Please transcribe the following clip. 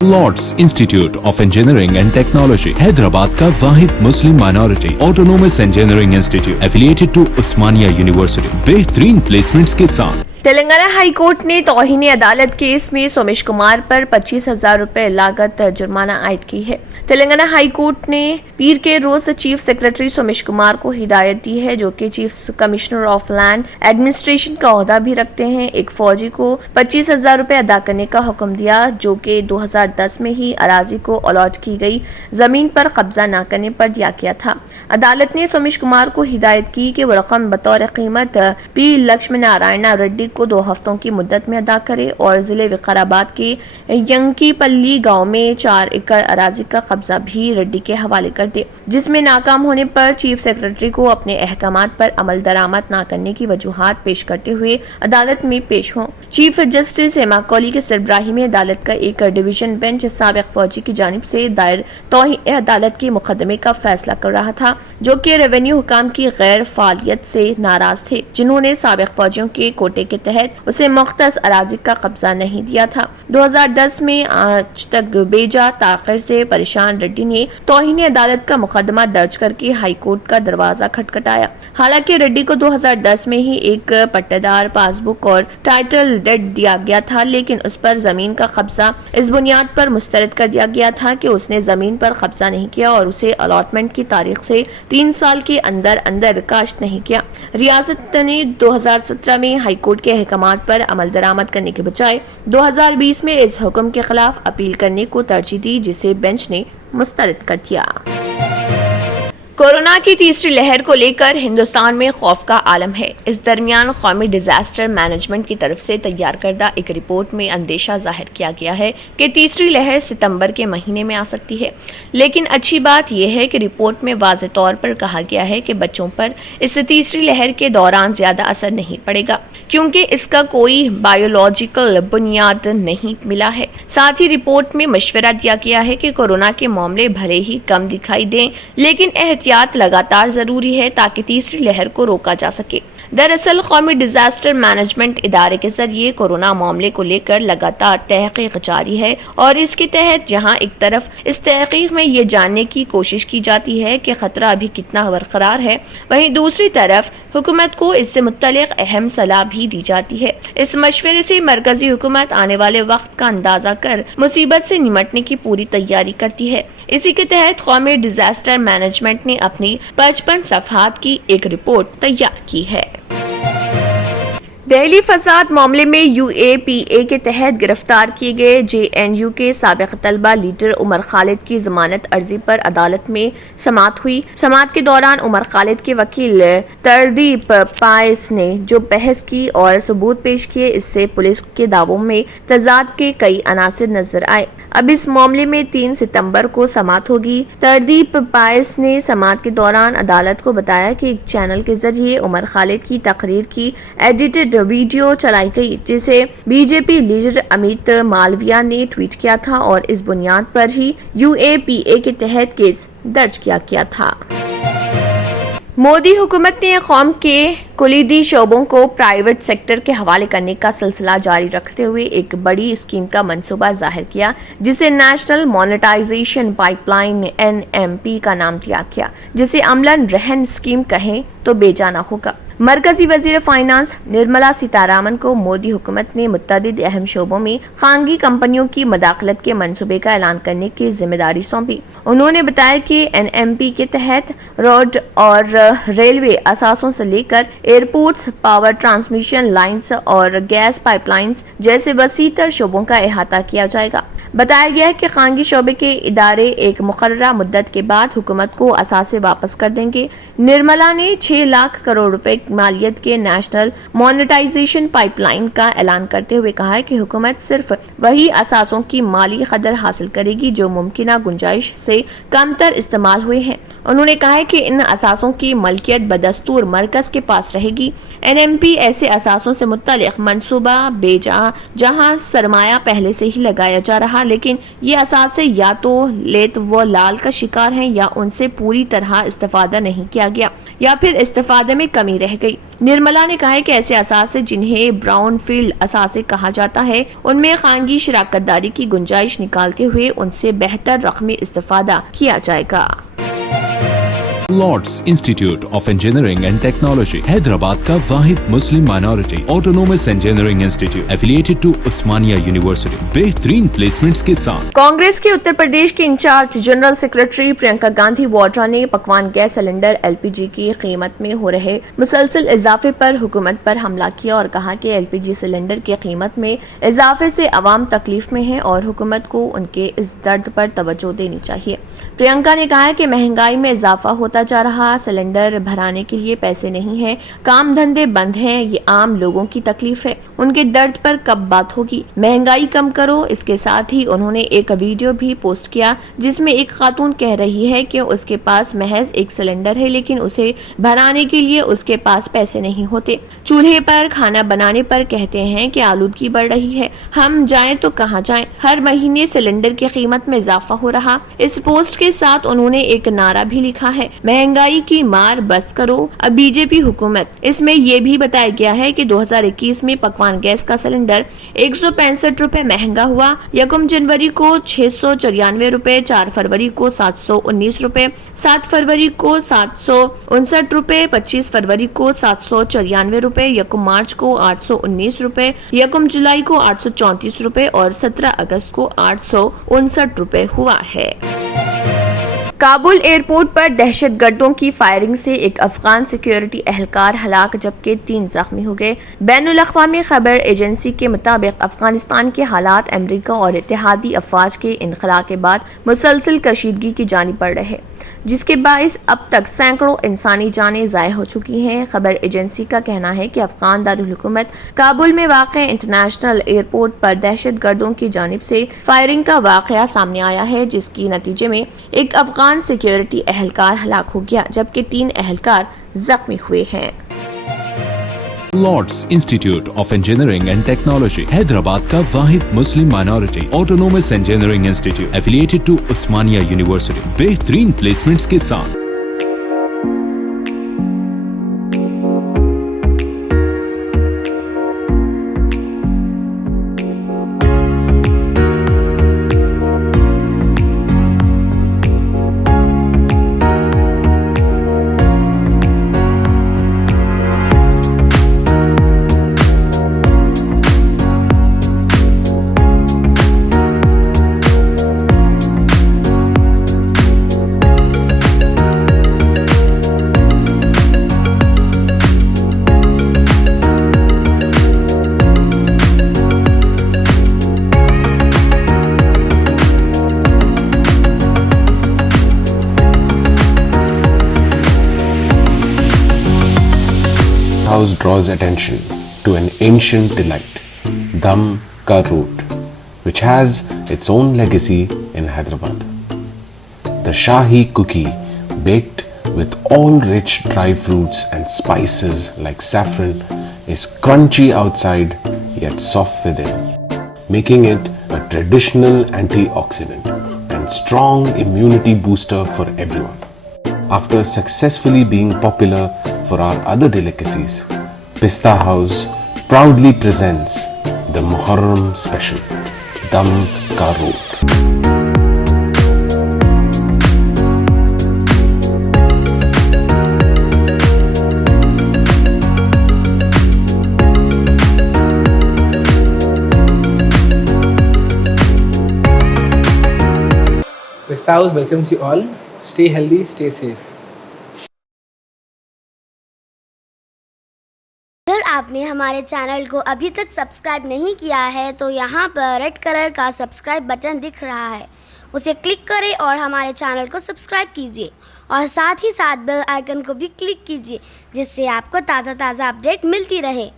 Lord's Institute of Engineering and Technology Hyderabad का वाहिद मुस्लिम minority autonomous engineering institute affiliated to Osmania University बेहतरीन placements के साथ। तेलंगाना हाई कोर्ट ने तौहीन अदालत केस में सोमेश कुमार पर 25,000 रुपए लागत जुर्माना आयद की है। तेलंगाना हाई कोर्ट ने पीर के रोज चीफ सेक्रेटरी सोमेश कुमार को हिदायत दी है, जो कि chief commissioner of land administration का ओहदा भी रखते हैं, एक फौजी को 25,000 रुपए अदा करने का हुक्म दिया, जो कि 2010 में ही अराजी को अलॉट की गई जमीन पर कब्जा न करने पर दिया गया था। अदालत ने सोमेश कुमार को हिदायत की कि वो रकम बतौर कीमत पी लक्ष्मी नारायण रेड्डी को 2 हफ्तों की मुद्दत में अदा करे और जिले विकाराबाद के यंकीपल्ली गांव में 4 एकड़ अराजी का कब्जा भी रेड्डी के हवाले कर दे, जिसमें नाकाम होने पर चीफ सेक्रेटरी को अपने अहकामात पर अमल दरामद न करने की वजूहात पेश करते हुए अदालत में पेश हों। चीफ जस्टिस हेमा कौली के सरबराही में अदालत का एक डिवीजन बेंच साबिक फौजी की जानिब से दायर तौहीन अदालत के मुकदमे का फैसला कर रहा था, जो कि रेवेन्यू हुकाम की गैर फालियत से नाराज थे, जिन्होंने साबिक फौजियों के कोटे के तहत उसे मुख्तस अराजी का कब्जा नहीं दिया था। 2010 में आज तक बेजा ताखिर से परेशान रेड्डी ने तौहीन अदालत का मुकदमा दर्ज करके हाई कोर्ट का दरवाजा खटखटाया। हालांकि रेड्डी को 2010 में ही एक पट्टेदार पासबुक और टाइटल डेड दिया गया था, लेकिन उस पर जमीन का कब्जा इस बुनियाद पर मुस्तरद कर दिया गया था कि उसने जमीन पर कब्जा नहीं किया और उसे अलॉटमेंट की तारीख से 3 साल के अंदर अंदर काश्त नहीं किया। रियासत ने 2017 में हाई कोर्ट के अहकामात पर अमल दरामद करने के बजाय 2020 में इस हुक्म के खिलाफ अपील करने को तरजीह दी, जिसे बेंच ने मुस्तरद कर दिया। कोरोना की तीसरी लहर को लेकर हिंदुस्तान में खौफ का आलम है। इस दरमियान कौमी डिजास्टर मैनेजमेंट की तरफ से तैयार करदा एक रिपोर्ट में अंदेशा जाहिर किया गया है कि तीसरी लहर सितंबर के महीने में आ सकती है, लेकिन अच्छी बात यह है कि रिपोर्ट में वाज़े तौर पर कहा गया है कि बच्चों पर इस तीसरी लहर के दौरान ज्यादा असर नहीं पड़ेगा, क्योंकि इसका कोई बायोलॉजिकल बुनियाद नहीं मिला है। साथ ही रिपोर्ट में मशवरा दिया गया है कि कोरोना के मामले भले ही कम दिखाई दें, लेकिन एहतियात लगातार जरूरी है ताकि तीसरी लहर को रोका जा सके। दरअसल कौमी डिजास्टर मैनेजमेंट इदारे के जरिए कोरोना मामले को लेकर लगातार तहकीक जारी है और इसके तहत जहां एक तरफ इस तहकीक में ये जानने की कोशिश की जाती है कि खतरा अभी कितना बरकरार है, वहीं दूसरी तरफ हुकूमत को इससे मुत्तलिक अहम सलाह भी दी जाती है। इस मशवरे से मरकजी हुकूमत आने वाले वक्त का अंदाजा कर मुसीबत से निमटने की पूरी तैयारी करती है। इसी के तहत कौमी डिजास्टर मैनेजमेंट ने अपनी 55 सफ़हात की एक रिपोर्ट तैयार की है। दिल्ली फसाद मामले में UAPA के तहत गिरफ्तार किए गए JNU के साबिक तलबा लीडर उमर खालिद की जमानत अर्जी पर अदालत में समाअत हुई। समाअत के दौरान उमर खालिद के वकील तरदीप पायस ने जो बहस की और सबूत पेश किए, इससे पुलिस के दावों में तजाद के कई अनासिर नजर आए। अब इस मामले में 3 सितंबर को समाअत होगी। तरदीप पायस ने समाअत के दौरान अदालत को बताया कि एक चैनल के जरिए उमर खालिद की तकरीर की एडिटेड वीडियो चलाई गई, जिसे बीजेपी लीडर अमित मालविया ने ट्वीट किया था और इस बुनियाद पर ही UAPA के तहत केस दर्ज किया गया था। मोदी हुकूमत ने कौम के कुलीदी शोबों को प्राइवेट सेक्टर के हवाले करने का सिलसिला जारी रखते हुए एक बड़ी स्कीम का मंसूबा जाहिर किया, जिसे नेशनल मोनेटाइजेशन पाइपलाइन NMP का नाम दिया गया, जिसे अमलन रहन स्कीम कहें तो बेजाना होगा। मरकजी वजीर फाइनेंस निर्मला सीतारामन को मोदी हुकूमत ने मुत्तदिद अहम शोबों में खानगी कंपनियों की मदाखलत के मंसूबे का ऐलान करने की जिम्मेदारी सौंपी। उन्होंने बताया कि NMP के तहत रोड और रेलवे असासों से लेकर एयरपोर्ट्स, पावर ट्रांसमिशन लाइन्स और गैस पाइपलाइंस जैसे वसीतर शोबों का अहाता किया जाएगा। बताया गया है कि खानगी शोबे के इदारे एक मुकर्ररा मुद्दत के बाद हुकूमत को असासे वापस कर देंगे। निर्मला ने 6 लाख करोड़ रुपए मालियत के नेशनल मोनेटाइजेशन पाइपलाइन का ऐलान करते हुए कहा है कि हुकूमत सिर्फ वही असासों की माली कदर हासिल करेगी जो मुमकिना गुंजाइश से कमतर इस्तेमाल हुए हैं انہوں نے کہا ہے کہ ان اثاثوں کی ملکیت بدستور مرکز کے پاس رہے گی۔ NMP ایسے اثاثوں سے متعلق منصوبہ بھیجا جہاں سرمایہ پہلے سے ہی لگایا جا رہا، لیکن یہ اثاثے یا تو لیت و لال کا شکار ہیں یا ان سے پوری طرح استفادہ نہیں کیا گیا یا پھر استفادے میں کمی رہ گئی۔ نرملا نے کہا ہے کہ ایسے اثاثے جنہیں براؤن فیلڈ اثاثے کہا جاتا ہے ان میں خانگی شراکت داری کی گنجائش نکالتے ہوئے ان سے بہتر رقمی استفادہ کیا جائے گا۔ Lords Institute of Engineering and Technology Hyderabad کا واحد مسلم minority autonomous engineering institute affiliated to Osmania University بہترین پلیسمنٹس کے ساتھ۔ کانگریس کے اتر پردیش کی incharge general secretary Priyanka Gandhi Vadra نے پکوان گیس سلنڈر LPG کی قیمت میں ہو رہے مسلسل اضافے پر حکومت پر حملہ کیا اور کہا کہ LPG سلنڈر کی قیمت میں اضافے سے عوام تکلیف میں ہے اور حکومت کو ان کے اس درد پر توجہ دینی چاہیے۔ پرینکا نے کہا کہ مہنگائی میں اضافہ ہوتا جا رہا، سلنڈر بھرانے کے لیے پیسے نہیں ہیں، کام دھندے بند ہیں، یہ عام لوگوں کی تکلیف ہے، ان کے درد پر کب بات ہوگی؟ مہنگائی کم کرو۔ اس کے ساتھ ہی انہوں نے ایک ویڈیو بھی پوسٹ کیا جس میں ایک خاتون کہہ رہی ہے کہ اس کے پاس محض ایک سلنڈر ہے لیکن اسے بھرانے کے لیے اس کے پاس پیسے نہیں ہوتے۔ چولہے پر کھانا بنانے پر کہتے ہیں کہ آلودگی بڑھ رہی ہے، ہم جائیں تو کہاں جائیں، ہر مہینے سلنڈر کی قیمت میں اضافہ ہو رہا۔ اس پوسٹ کے ساتھ انہوں نے ایک نعرہ بھی لکھا ہے، مہنگائی کی مار بس کرو اب BJP حکومت۔ اس میں یہ بھی بتایا گیا ہے کہ 2021 میں پکوان گیس کا سلنڈر 165 روپے مہنگا ہوا، 1 جنوری کو 694 روپے، 4 فروری کو 719 روپے، 7 فروری کو 759 روپے، 25 فروری کو 794 روپے، 1 مارچ کو 819 روپے، 1 جولائی کو 834 روپے اور 17 اگست کو 859 روپے ہوا ہے۔ کابل ایئرپورٹ پر دہشت گردوں کی فائرنگ سے ایک افغان سیکیورٹی اہلکار ہلاک جبکہ 3 زخمی ہو گئے۔ بین الاقوامی خبر ایجنسی کے مطابق افغانستان کے حالات امریکہ اور اتحادی افواج کے انخلا کے بعد مسلسل کشیدگی کی جانب بڑھ رہے، جس کے باعث اب تک سینکڑوں انسانی جانیں ضائع ہو چکی ہیں۔ خبر ایجنسی کا کہنا ہے کہ افغان دارالحکومت کابل میں واقع انٹرنیشنل ایئرپورٹ پر دہشت گردوں کی جانب سے فائرنگ کا واقعہ سامنے آیا ہے، جس کی نتیجے میں ایک افغان سیکیورٹی اہلکار ہلاک ہو گیا جبکہ 3 اہلکار زخمی ہوئے ہیں۔ Lords Institute of Engineering and Technology Hyderabad کا واحد مسلم minority autonomous engineering institute affiliated to Osmania University بہترین پلیسمنٹس کے ساتھ۔ House draws attention to an ancient delight, Dum Ka Root, which has its own legacy in Hyderabad. The Shahi cookie, baked with all rich dry fruits and spices like saffron, is crunchy outside yet soft within, making it a traditional antioxidant and strong immunity booster for everyone. After successfully being popular for our other delicacies, Pista House proudly presents the Muharram special, Dum Ka Root. Pista House welcomes you all. Stay healthy, stay safe. اگر آپ نے ہمارے channel کو ابھی تک subscribe نہیں کیا ہے تو یہاں پر ریڈ کلر کا سبسکرائب بٹن دکھ رہا ہے، اسے کلک کریں اور ہمارے چینل کو سبسکرائب کیجیے اور ساتھ ہی ساتھ بیل آئیکن کو بھی کلک کیجیے جس سے آپ کو تازہ اپڈیٹ ملتی رہے۔